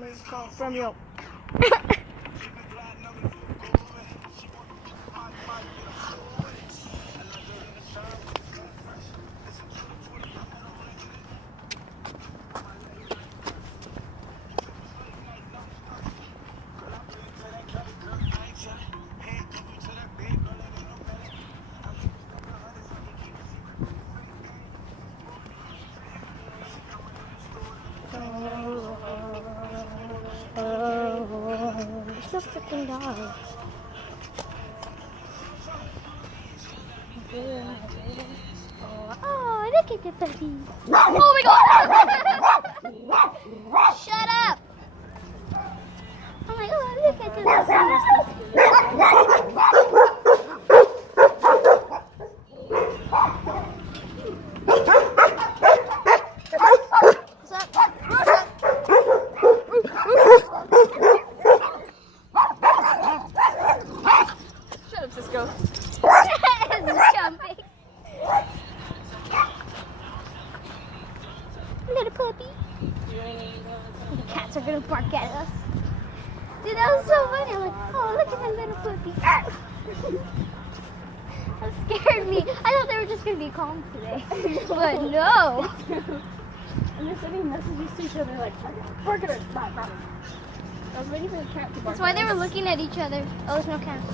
Missed call from you. It's no freaking dog. Oh, look at the puppy. Oh my god! Shut up! Oh my god, look at the What's up? Shut up, Cisco. It's jumping. Little puppy. The cats are gonna bark at us. Dude, that was so funny. I'm like, oh, look at that little puppy. That scared me. I thought they were just gonna be calm today. But no. And they're sending messages to each other like, bark at us. I was waiting for the cat to bark. That's why they were looking at each other. Oh, there's no cats.